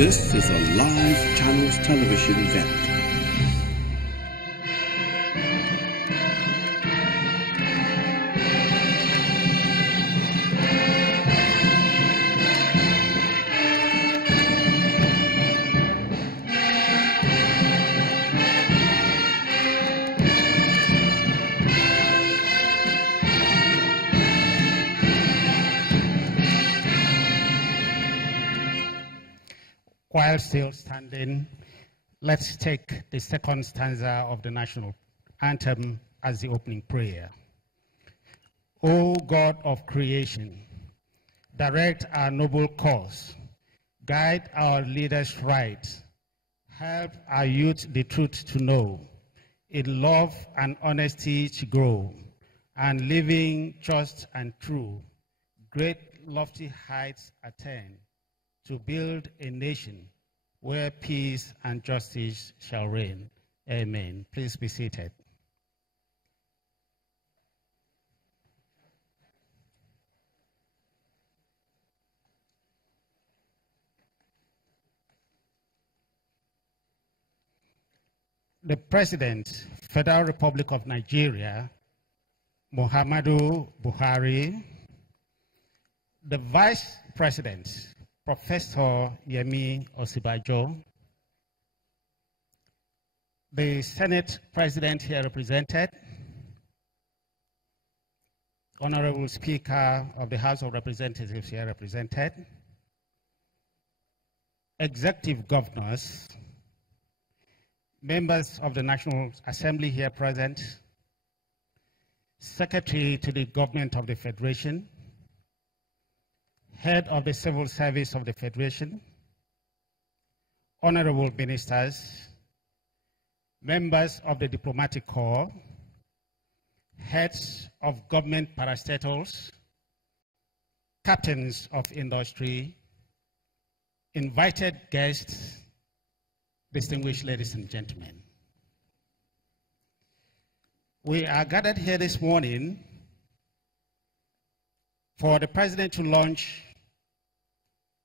This is a live Channels Television event. While still standing, let's take the second stanza of the national anthem as the opening prayer. O God of creation, direct our noble cause, guide our leaders right, help our youth the truth to know, in love and honesty to grow, and living just and true, great lofty heights attain, to build a nation where peace and justice shall reign. Amen. Please be seated. The President, Federal Republic of Nigeria, Muhammadu Buhari, the Vice President, Professor Yemi Osibajo, the Senate President here represented, Honorable Speaker of the House of Representatives here represented, Executive Governors, members of the National Assembly here present, Secretary to the Government of the Federation, Head of the Civil Service of the Federation, Honorable Ministers, members of the Diplomatic Corps, heads of government parastatals, captains of industry, invited guests, distinguished ladies and gentlemen. We are gathered here this morning for the President to launch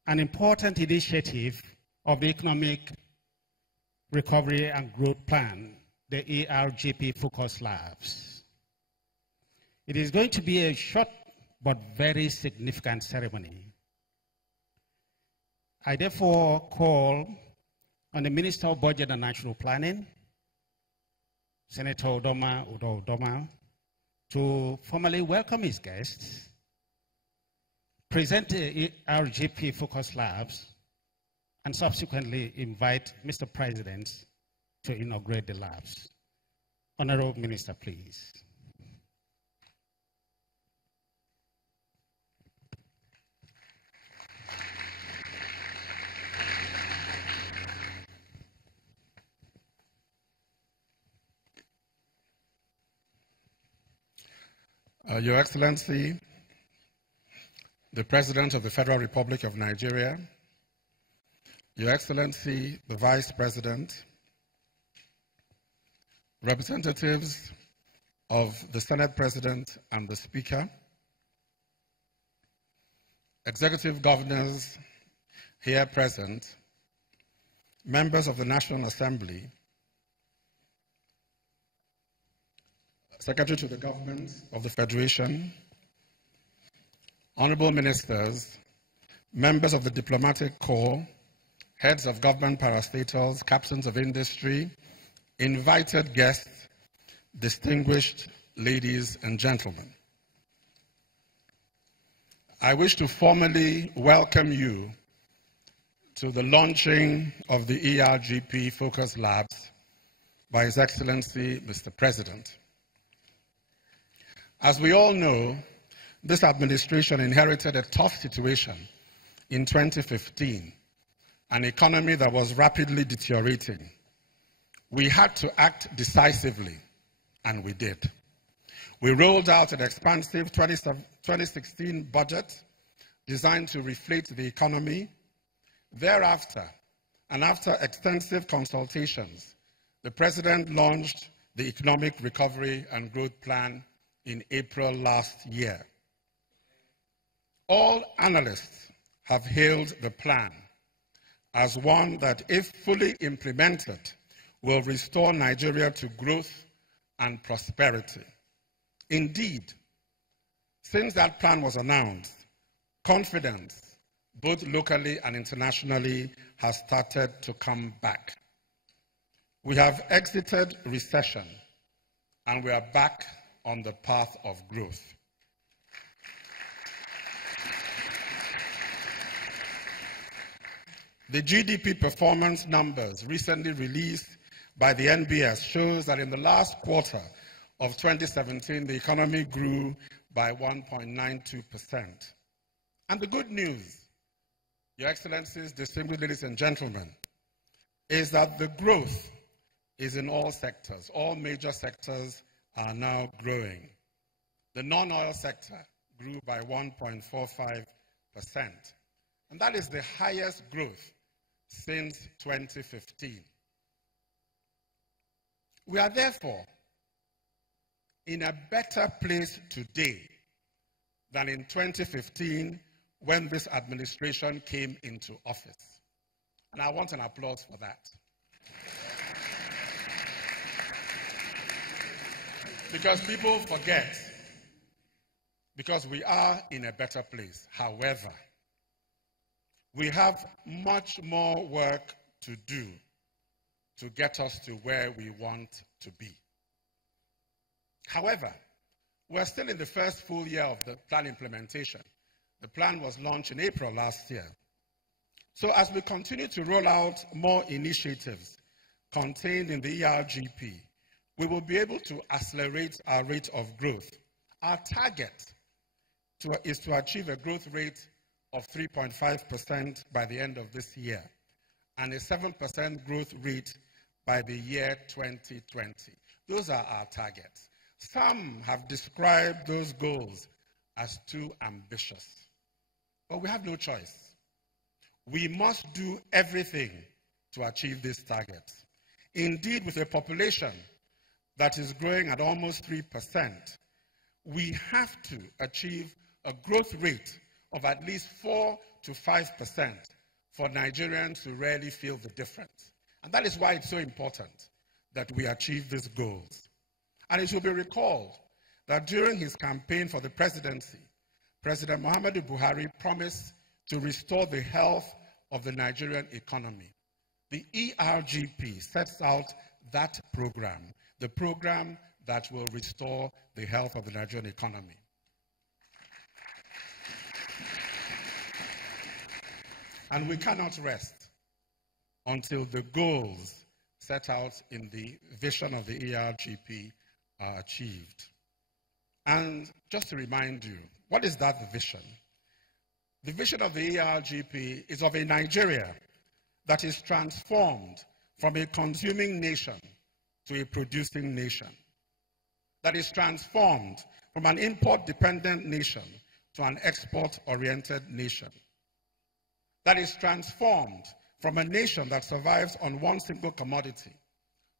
an important initiative of the Economic Recovery and Growth Plan, the ERGP Focus Labs. It is going to be a short but very significant ceremony. I therefore call on the Minister of Budget and National Planning, Senator Udoma, to formally welcome his guests, present the ERGP Focus Labs, and subsequently invite Mr. President to inaugurate the labs. Honorable Minister, please. Your Excellency, the President of the Federal Republic of Nigeria, Your Excellency, the Vice President, representatives of the Senate President and the Speaker, executive governors here present, members of the National Assembly, Secretary to the Government of the Federation, honorable ministers, members of the Diplomatic Corps, heads of government parastatals, captains of industry, invited guests, distinguished ladies and gentlemen. I wish to formally welcome you to the launching of the ERGP Focus Labs by His Excellency, Mr. President. As we all know, this administration inherited a tough situation in 2015, an economy that was rapidly deteriorating. We had to act decisively, and we did. We rolled out an expansive 2016 budget designed to reflate the economy. Thereafter, and after extensive consultations, the President launched the Economic Recovery and Growth Plan in April last year. All analysts have hailed the plan as one that, if fully implemented, will restore Nigeria to growth and prosperity. Indeed, since that plan was announced, confidence, both locally and internationally, has started to come back. We have exited recession, and we are back on the path of growth. The GDP performance numbers recently released by the NBS shows that in the last quarter of 2017, the economy grew by 1.92%. And the good news, Your Excellencies, distinguished ladies and gentlemen, is that the growth is in all sectors. All major sectors are now growing. The non-oil sector grew by 1.45%. And that is the highest growth since 2015. We are therefore in a better place today than in 2015 when this administration came into office. And I want an applause for that. Because people forget, because we are in a better place. However, we have much more work to do to get us to where we want to be. However, we're still in the first full year of the plan implementation. The plan was launched in April last year. So as we continue to roll out more initiatives contained in the ERGP, we will be able to accelerate our rate of growth. Our target is to achieve a growth rate of 3.5% by the end of this year and a 7% growth rate by the year 2020. Those are our targets. Some have described those goals as too ambitious, but we have no choice. We must do everything to achieve these targets. Indeed, with a population that is growing at almost 3%, we have to achieve a growth rate of at least 4 to 5% for Nigerians to really feel the difference. And that is why it's so important that we achieve these goals. And it should be recalled that during his campaign for the presidency, President Muhammadu Buhari promised to restore the health of the Nigerian economy. The ERGP sets out that program, the program that will restore the health of the Nigerian economy. And we cannot rest until the goals set out in the vision of the ERGP are achieved. And just to remind you, what is that vision? The vision of the ERGP is of a Nigeria that is transformed from a consuming nation to a producing nation, that is transformed from an import-dependent nation to an export-oriented nation, that is transformed from a nation that survives on one single commodity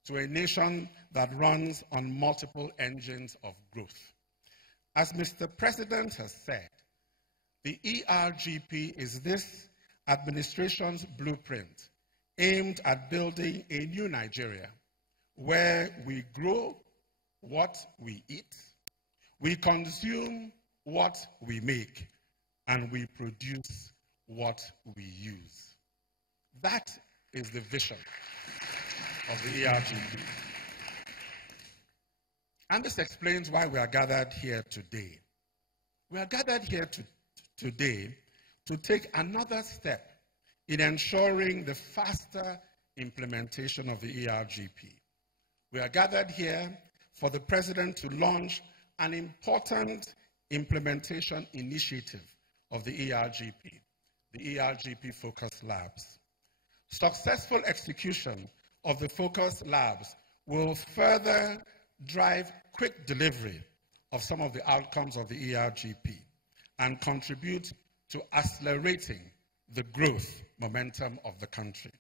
to a nation that runs on multiple engines of growth. As Mr. President has said, the ERGP is this administration's blueprint aimed at building a new Nigeria where we grow what we eat, we consume what we make, and we produce what we use. That is the vision of the ERGP. And this explains why we are gathered here today. We are gathered here today to take another step in ensuring the faster implementation of the ERGP. We are gathered here for the President to launch an important implementation initiative of the ERGP, the ERGP Focus Labs. Successful execution of the Focus Labs will further drive quick delivery of some of the outcomes of the ERGP and contribute to accelerating the growth momentum of the country.